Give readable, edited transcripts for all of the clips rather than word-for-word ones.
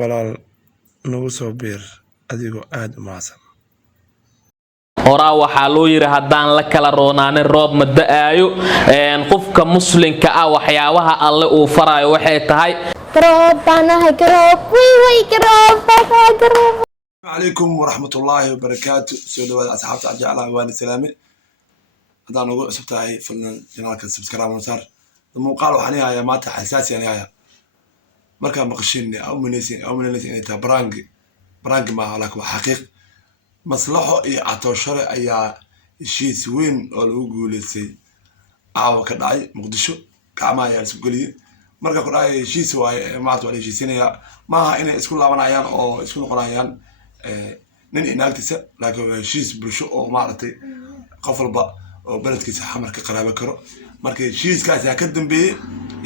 walaal nagu soo biir adigoo aad u mahadsan. horaa waxaa loo yiri haddaan la kala roonaanin roob ma da'aayo qofka muslimka ah waxyaabaha alle uu farayo waxay tahay عليكم ورحمة الله وبركاته. سودوا أصحاب أرجع الله وأنا سلامي. هذا نقول سبتاعي فلنا جنالك سبسكرايب ونصار. المقال حنيها يا مات حساسي أنا مركب مقشيني أو من الناس إني برانج ما لك وحقيق مصلحه يعطوا الشرع أي شيء سوين أو يقول سي أو كداي مقدشو كعما يرسقلي مركب كداي شيء سواي ما تعرف شيء سنة ما إني اسكول لابنا عيان أو اسكول قرآن nin inaagtiisa laakiin heshiis bulsho oo maartay qof walba oo baladkiisa xamarka qaraabo karo markay heshiiskaas ka dambeeyay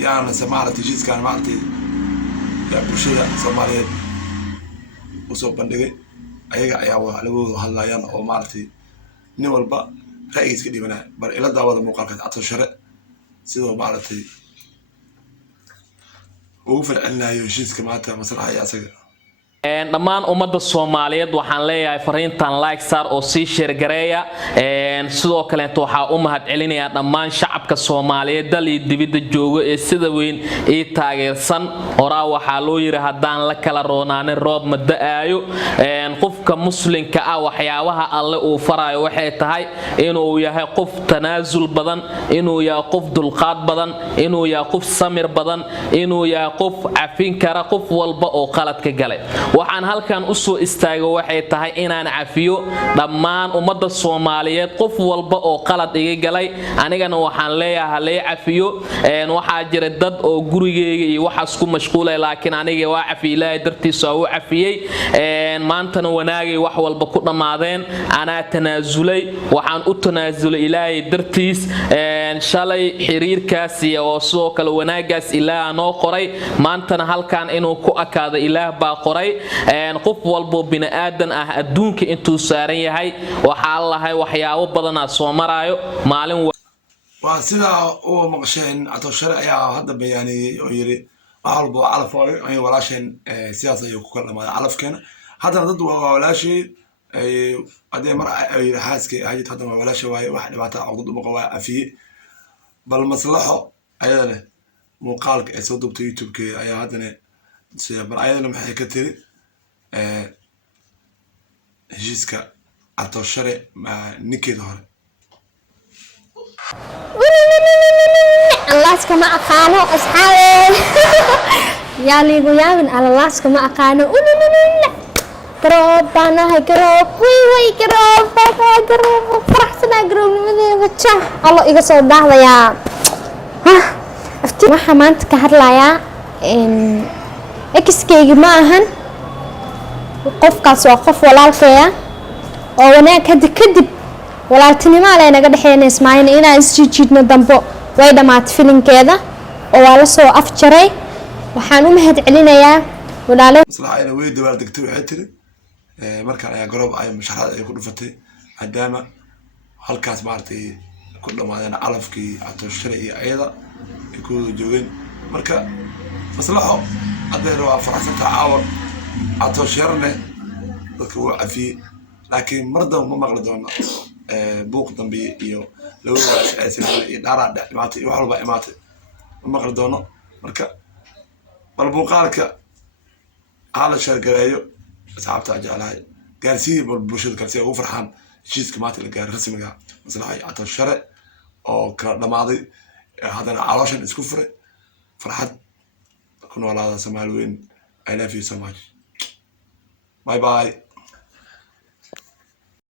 yaana samaartay heshiiskan maartay bulshada Soomaaliyeed u soo bandhigay ayaga ayaa wax lagu hadlayaan oo maartay nin walba ra'yigiisa dhibanaa bar ila daawada muuqaalka ato share sidoo maartay ugu falcelinayo heshiiska maanta maslaxa asaga dhammaan ummadda Soomaaliyeed waxaan leeyahay fariintan like sar oo sii share gareeya sidoo kale waxaa u mahad celinayaa dhammaan shacabka Soomaaliyeed dalii dibadda jooga ee sida weyn ee taageersan horaa waxaa loo yiri haddaan la kala roonaanin roob ma da'aayo qofka muslimka ah waxyaabaha alle uu farayo waxay tahay inuu yahay qof tanaasul badan inuu yahay qof dulqaad badan inuu yahay qof samir badan inuu yahay qof cafin kara qof walba oo qalad ka galay waxaan halkan u soo istaago waxay tahay inaan cafiyo dhammaan ummadda Soomaaliyeed qof walba oo qalad iga galay anigana waxaan leeyahay la cafiyo waxa jira dad oo gurigeyga iyo waxaas ku mashquulay laakiin aniga waa cafi Ilaahay dartiisa oo cafiyay maantana wanaagay wax walba ku dhamaadeen ana tanaasulay waxaan u tanaasulay Ilaahay dartiis shalay xiriirkaas iyo soo kala wanaagaas Ilaahay noo qoray maantana halkan inuu ku akaado Ilaah baa qoray qof walbo bini aadan ah adduunka intuu saaran yahay waxa lahay waxyaabo badan soo maraayo maalin waa sida oo maqasheen ato shar ayaa hadda bayaaniyay oo yiri walbo calaf ay walaasheen siyaasad ay ku kala dhamaad calafkeena hadana dad waa walaashii adee mar ay haaskay hay'ad hadda waa walaashii way wax dhibaato caqdad u qaba afiye bal maslaxo ayadana muuqaalka ee soo dubtay YouTube-ka ayaa hadana bal ayadana maxay ka tiri heshiiska ato share ma ninkeeda hore الله كما أقانو أصحابي يعني قيامن على الله كما أقانو كروب أنا هاي كروب وي كروب فرحتنا كروب مدي بتشا الله يقصد ده يا أفتي ما حمانت كهرلا يا إن إكس كي معهن قف كاس وقف ولا الفيا وأنا كدب ولا تني ما علينا قد حين اسمعين إنا إسجيدنا دمبو ويدا ما تفيلين كذا ولا سو أفجري وحنو مهد علينا يا ولا له مصلحة أنا ويدا بعد دكتور حتري مركز أنا قرب أي مشروع يكون فتي قدامه هالكاس مارتي كل ما أنا أعرف كي أتوشري أيضا يكون جوين مركز مصلحة أديروا فرحة تعاون أتوشرنا ذكوا عفي لكن مرضى وما مغلدونا بوق ضمبي iyo loo waasay dara dhamaatay wax walba imaatay ma qaldoono marka bal muuqaalka hala shargareeyo asxaabta jecelahay gaarsiin bal bulshada kalsi ugu farxaan heshiiska maanta la gaar rasmiga maslaxa ato share oo kala dhamaaday hadana calooshan isku furay farxad ku noolaada Soomaaliyeed I love you so much bye bye